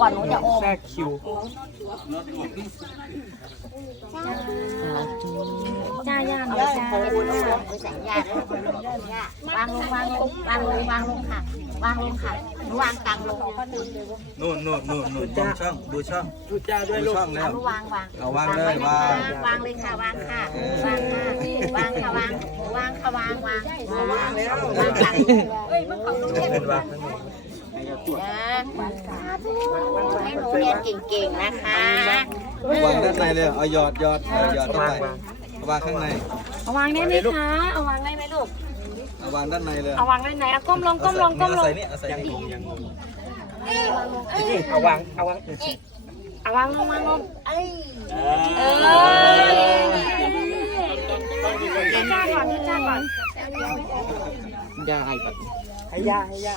ก่อนหนูจะโอมแทรกคิวจ้าย่าหนูจ้าไปใส่ยาเลยวางลงวางลงวางลงวางลงค่ะ วางลงค่ะหนูวางตังลงนู่นนู่นนู่นนู่นดูช่องดูช่องดูจ้าด้วยดูลูกช่องแล้เอาวหนูวางวางเอาวางเลยวางวางวางเลยค่ะวางค่ะวางค่ะวางค่ะวางวางค่ะวางวางวางแล้ววางตังเฮ้ยมันเขาต้องเรียนเป็นวาง ทั้งหมดให้หนูเรียนเก่งๆนะคะวางด้านในเลยเอาหยอดหยอดเออหยอดเข้าไปเอาวางข้างในเอาวางได้ไหมคะเอาวางได้ไหมลูกเอาวางด้านในเลยเอาวางได้ไหนเอาก้มลงก้มลงก้มลเอางใส่นี่เอาใส่ยังนี่งงยังงงเอาวางเอาวางเอาวางลงวางลงเอ้ยเออจ้าก่อนจ้าก่อนยาให้ให้ยาให้ยา